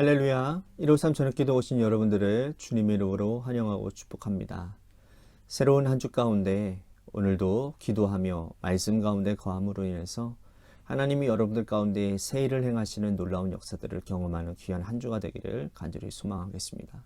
할렐루야. 153 저녁기도 오신 여러분들을 주님의 이름으로 환영하고 축복합니다. 새로운 한 주 가운데 오늘도 기도하며 말씀 가운데 거함으로 인해서 하나님이 여러분들 가운데 새 일을 행하시는 놀라운 역사들을 경험하는 귀한 한 주가 되기를 간절히 소망하겠습니다.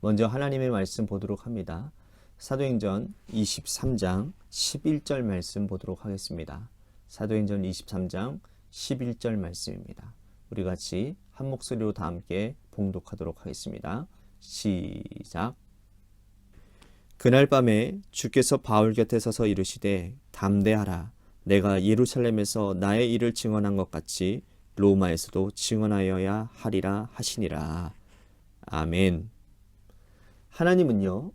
먼저 하나님의 말씀 보도록 합니다. 사도행전 23장 11절 말씀 보도록 하겠습니다. 사도행전 23장 11절 말씀입니다. 우리 같이 한 목소리로 다 함께 봉독하도록 하겠습니다. 시작. 그날 밤에 주께서 바울 곁에 서서 이르시되 담대하라. 내가 예루살렘에서 나의 일을 증언한 것 같이 로마에서도 증언하여야 하리라 하시니라. 아멘. 하나님은요,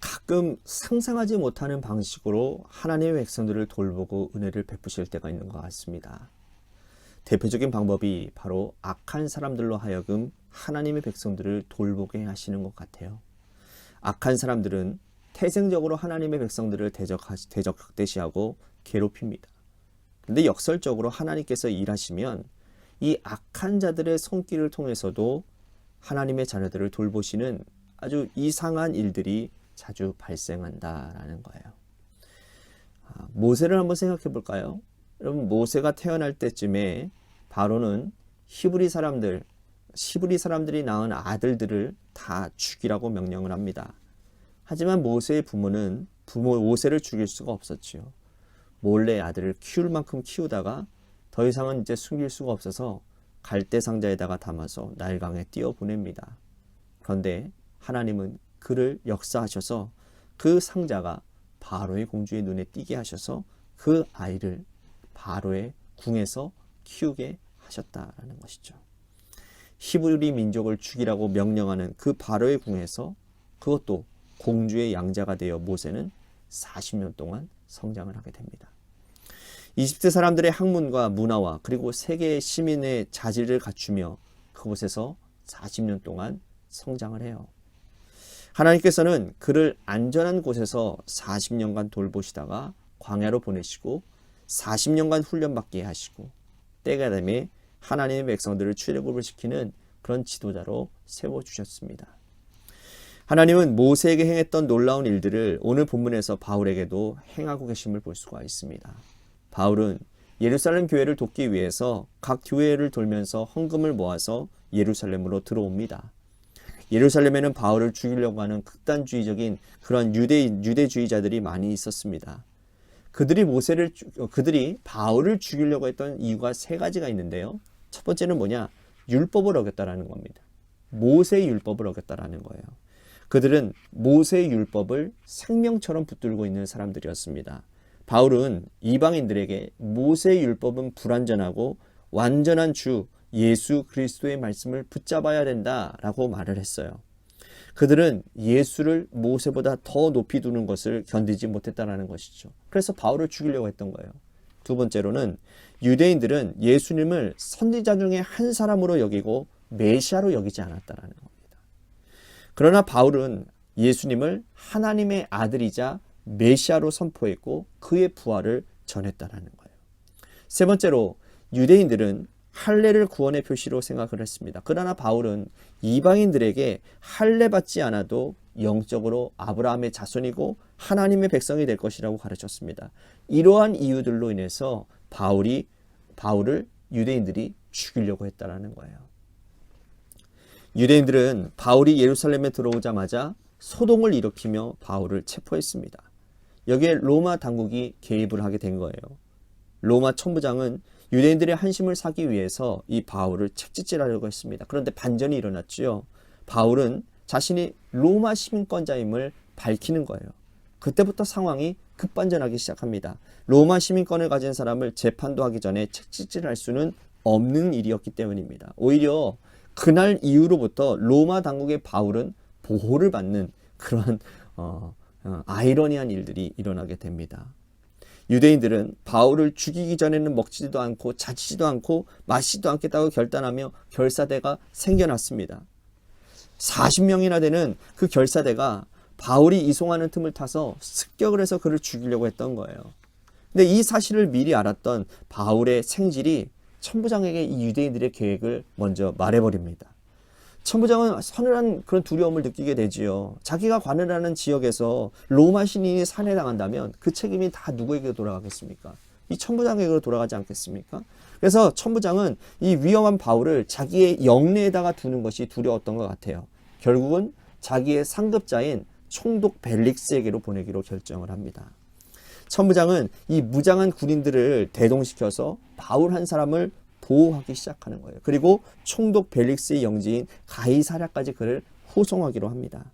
가끔 상상하지 못하는 방식으로 하나님의 백성들을 돌보고 은혜를 베푸실 때가 있는 것 같습니다. 대표적인 방법이 바로 악한 사람들로 하여금 하나님의 백성들을 돌보게 하시는 것 같아요. 악한 사람들은 태생적으로 하나님의 백성들을 대적대시하고 괴롭힙니다. 그런데 역설적으로 하나님께서 일하시면 이 악한 자들의 손길을 통해서도 하나님의 자녀들을 돌보시는 아주 이상한 일들이 자주 발생한다라는 거예요. 모세를 한번 생각해 볼까요? 여러분, 모세가 태어날 때쯤에 바로는 히브리 사람들이 낳은 아들들을 다 죽이라고 명령을 합니다. 하지만 모세의 부모는 모세를 죽일 수가 없었지요. 몰래 아들을 키울 만큼 키우다가 더 이상은 이제 숨길 수가 없어서 갈대 상자에다가 담아서 나일강에 띄워 보냅니다. 그런데 하나님은 그를 역사하셔서 그 상자가 바로의 공주의 눈에 띄게 하셔서 그 아이를 바로의 궁에서 키우게 하셨다라는 것이죠. 히브리 민족을 죽이라고 명령하는 그 바로의 궁에서 그것도 공주의 양자가 되어 모세는 40년 동안 성장을 하게 됩니다. 이집트 사람들의 학문과 문화와 그리고 세계의 시민의 자질을 갖추며 그곳에서 40년 동안 성장을 해요. 하나님께서는 그를 안전한 곳에서 40년간 돌보시다가 광야로 보내시고 40년간 훈련받게 하시고 때가 되매 하나님의 백성들을 출애굽을 시키는 그런 지도자로 세워주셨습니다. 하나님은 모세에게 행했던 놀라운 일들을 오늘 본문에서 바울에게도 행하고 계심을 볼 수가 있습니다. 바울은 예루살렘 교회를 돕기 위해서 각 교회를 돌면서 헌금을 모아서 예루살렘으로 들어옵니다. 예루살렘에는 바울을 죽이려고 하는 극단주의적인 그런 유대주의자들이 많이 있었습니다. 그들이 바울을 죽이려고 했던 이유가 세 가지가 있는데요. 첫 번째는 뭐냐? 율법을 어겼다라는 겁니다. 모세의 율법을 어겼다라는 거예요. 그들은 모세의 율법을 생명처럼 붙들고 있는 사람들이었습니다. 바울은 이방인들에게 모세의 율법은 불완전하고 완전한 주 예수 그리스도의 말씀을 붙잡아야 된다라고 말을 했어요. 그들은 예수를 모세보다 더 높이 두는 것을 견디지 못했다는 것이죠. 그래서 바울을 죽이려고 했던 거예요. 두 번째로는 유대인들은 예수님을 선지자 중에 한 사람으로 여기고 메시아로 여기지 않았다는 겁니다. 그러나 바울은 예수님을 하나님의 아들이자 메시아로 선포했고 그의 부활을 전했다는 거예요. 세 번째로 유대인들은 할례를 구원의 표시로 생각을 했습니다. 그러나 바울은 이방인들에게 할례 받지 않아도 영적으로 아브라함의 자손이고 하나님의 백성이 될 것이라고 가르쳤습니다. 이러한 이유들로 인해서 바울을 유대인들이 죽이려고 했다라는 거예요. 유대인들은 바울이 예루살렘에 들어오자마자 소동을 일으키며 바울을 체포했습니다. 여기에 로마 당국이 개입을 하게 된 거예요. 로마 천부장은 유대인들의 한심을 사기 위해서 이 바울을 책짓질하려고 했습니다. 그런데 반전이 일어났지요. 바울은 자신이 로마 시민권자임을 밝히는 거예요. 그때부터 상황이 급반전하기 시작합니다. 로마 시민권을 가진 사람을 재판도 하기 전에 책짓질할 수는 없는 일이었기 때문입니다. 오히려 그날 이후로부터 로마 당국의 바울은 보호를 받는 그런 아이러니한 일들이 일어나게 됩니다. 유대인들은 바울을 죽이기 전에는 먹지도 않고 자지도 않고 마시지도 않겠다고 결단하며 결사대가 생겨났습니다. 40명이나 되는 그 결사대가 바울이 이송하는 틈을 타서 습격을 해서 그를 죽이려고 했던 거예요. 근데 이 사실을 미리 알았던 바울의 생질이 천부장에게 이 유대인들의 계획을 먼저 말해버립니다. 천부장은 서늘한 그런 두려움을 느끼게 되지요. 자기가 관할하는 지역에서 로마 신인이 살해당한다면 그 책임이 다 누구에게 돌아가겠습니까? 이 천부장에게 돌아가지 않겠습니까? 그래서 천부장은 이 위험한 바울을 자기의 영내에다가 두는 것이 두려웠던 것 같아요. 결국은 자기의 상급자인 총독 벨릭스에게로 보내기로 결정을 합니다. 천부장은 이 무장한 군인들을 대동시켜서 바울 한 사람을 보호하기 시작하는 거예요. 그리고 총독 벨릭스의 영지인 가이사랴까지 그를 호송하기로 합니다.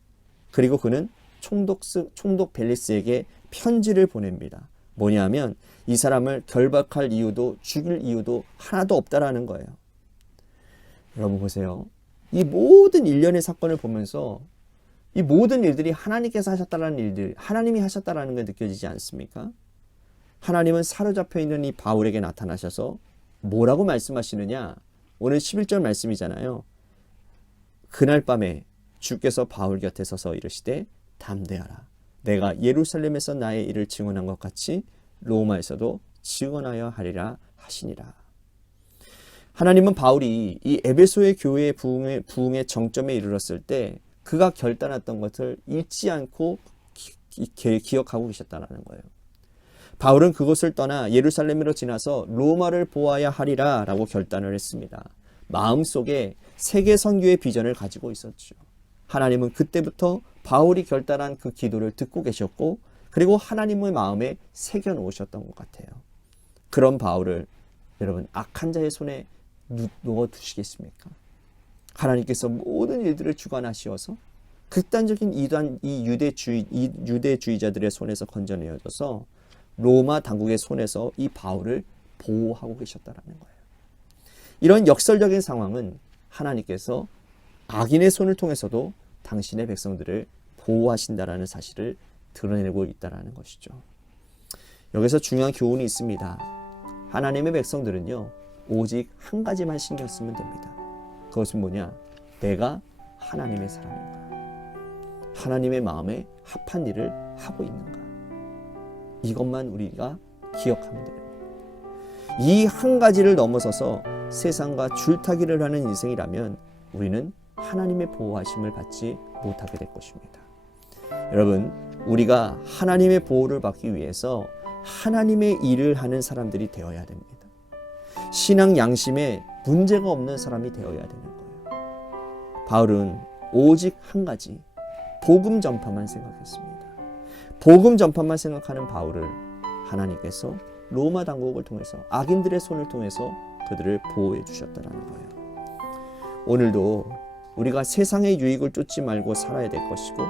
그리고 그는 총독 벨릭스에게 편지를 보냅니다. 뭐냐면 이 사람을 결박할 이유도 죽일 이유도 하나도 없다라는 거예요. 여러분 보세요. 이 모든 일련의 사건을 보면서 이 모든 일들이 하나님께서 하셨다라는 일들, 하나님이 하셨다라는 게 느껴지지 않습니까? 하나님은 사로잡혀 있는 이 바울에게 나타나셔서 뭐라고 말씀하시느냐? 오늘 11절 말씀이잖아요. 그날 밤에 주께서 바울 곁에 서서 이르시되 담대하라. 내가 예루살렘에서 나의 일을 증언한 것 같이 로마에서도 증언하여 하리라 하시니라. 하나님은 바울이 이 에베소의 교회의 부흥의 정점에 이르렀을 때 그가 결단했던 것을 잊지 않고 기억하고 계셨다는 거예요. 바울은 그곳을 떠나 예루살렘으로 지나서 로마를 보아야 하리라 라고 결단을 했습니다. 마음속에 세계 선교의 비전을 가지고 있었죠. 하나님은 그때부터 바울이 결단한 그 기도를 듣고 계셨고 그리고 하나님의 마음에 새겨 놓으셨던 것 같아요. 그런 바울을 여러분 악한 자의 손에 놓아 두시겠습니까? 하나님께서 모든 일들을 주관하시어서 극단적인 이 유대주의자들의 손에서 건져내어져서 로마 당국의 손에서 이 바울을 보호하고 계셨다라는 거예요. 이런 역설적인 상황은 하나님께서 악인의 손을 통해서도 당신의 백성들을 보호하신다라는 사실을 드러내고 있다라는 것이죠. 여기서 중요한 교훈이 있습니다. 하나님의 백성들은요, 오직 한 가지만 신경 쓰면 됩니다. 그것은 뭐냐? 내가 하나님의 사람인가? 하나님의 마음에 합한 일을 하고 있는가? 이것만 우리가 기억하면 됩니다. 이 한 가지를 넘어서서 세상과 줄타기를 하는 인생이라면 우리는 하나님의 보호하심을 받지 못하게 될 것입니다. 여러분, 우리가 하나님의 보호를 받기 위해서 하나님의 일을 하는 사람들이 되어야 됩니다. 신앙 양심에 문제가 없는 사람이 되어야 되는 거예요. 바울은 오직 한 가지, 복음 전파만 생각했습니다. 복음 전파만 생각하는 바울을 하나님께서 로마 당국을 통해서 악인들의 손을 통해서 그들을 보호해 주셨다는 거예요. 오늘도 우리가 세상의 유익을 쫓지 말고 살아야 될 것이고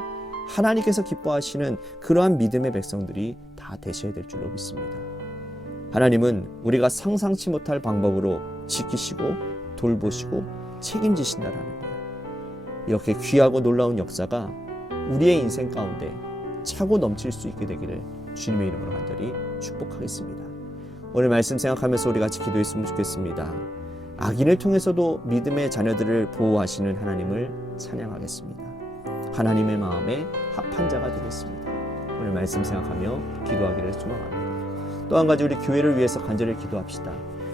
하나님께서 기뻐하시는 그러한 믿음의 백성들이 다 되셔야 될 줄로 믿습니다. 하나님은 우리가 상상치 못할 방법으로 지키시고 돌보시고 책임지신다라는 거예요. 이렇게 귀하고 놀라운 역사가 우리의 인생 가운데 차고 넘칠 수 있게 되기를 주님의 이름으로 간절히 축복하겠습니다. 오늘 말씀 생각하면서 우리 같이 기도했으면 좋겠습니다. 악인을 통해서도 믿음의 자녀들을 보호하시는 하나님을 찬양하겠습니다. 하나님의 마음에 합한 자가 되겠습니다. 오늘 말씀 생각하며 기도하기를 소망합니다. 또 한 가지 우리 교회를 위해서 간절히 기도합시다.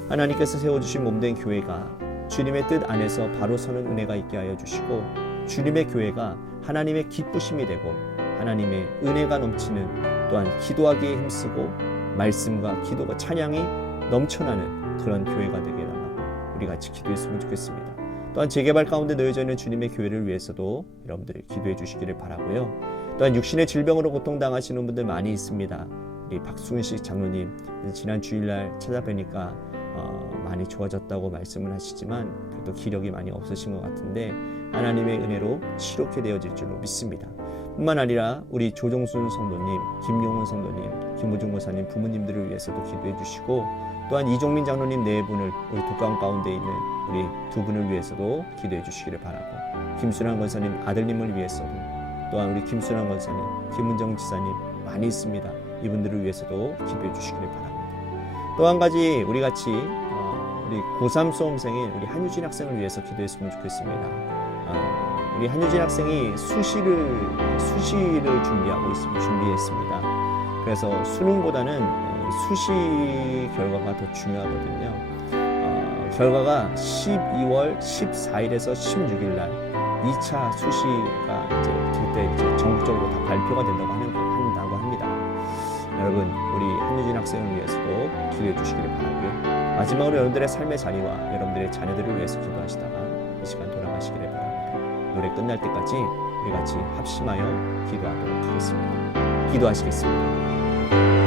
하나님께서 세워주신 몸된 교회가 주님의 뜻 안에서 바로 서는 은혜가 있게 하여 주시고 주님의 교회가 하나님의 기쁘심이 되고 하나님의 은혜가 넘치는 또한 기도하기에 힘쓰고 말씀과 기도가 찬양이 넘쳐나는 그런 교회가 되게 달라고 우리 같이 기도했으면 좋겠습니다. 또한 재개발 가운데 놓여져 있는 주님의 교회를 위해서도 여러분들이 기도해 주시기를 바라고요. 또한 육신의 질병으로 고통당하시는 분들 많이 있습니다. 우리 박순식 장로님 지난 주일날 찾아뵈니까 많이 좋아졌다고 말씀을 하시지만 그래도 기력이 많이 없으신 것 같은데 하나님의 은혜로 치료케 되어질 줄로 믿습니다. 뿐만 아니라 우리 조종순 성도님, 김용훈 성도님, 김우중 목사님 부모님들을 위해서도 기도해 주시고 또한 이종민 장로님 네 분을 우리 독감 가운데 있는 우리 두 분을 위해서도 기도해 주시기를 바라고 김순환 권사님 아들님을 위해서도 또한 우리 김순환 권사님, 김은정 지사님 많이 있습니다. 이분들을 위해서도 기도해 주시기를 바랍니다. 또 한 가지 우리 같이 우리 고3 수험생인 우리 한유진 학생을 위해서 기도했으면 좋겠습니다. 우리 한유진 학생이 수시를 준비했습니다. 그래서 수능보다는 수시 결과가 더 중요하거든요. 결과가 12월 14일에서 16일 날 2차 수시가 이제 그때 이제 전국적으로 다 발표가 한다고 합니다. 여러분, 우리 한유진 학생을 위해서도 기도해 주시기를 바라고요. 마지막으로 여러분들의 삶의 자리와 여러분들의 자녀들을 위해서 기도하시다가 이 시간 돌아가시기를 바랍니다. 노래 끝날 때까지 우리 같이 합심하여 기도하도록 하겠습니다. 기도하시겠습니다.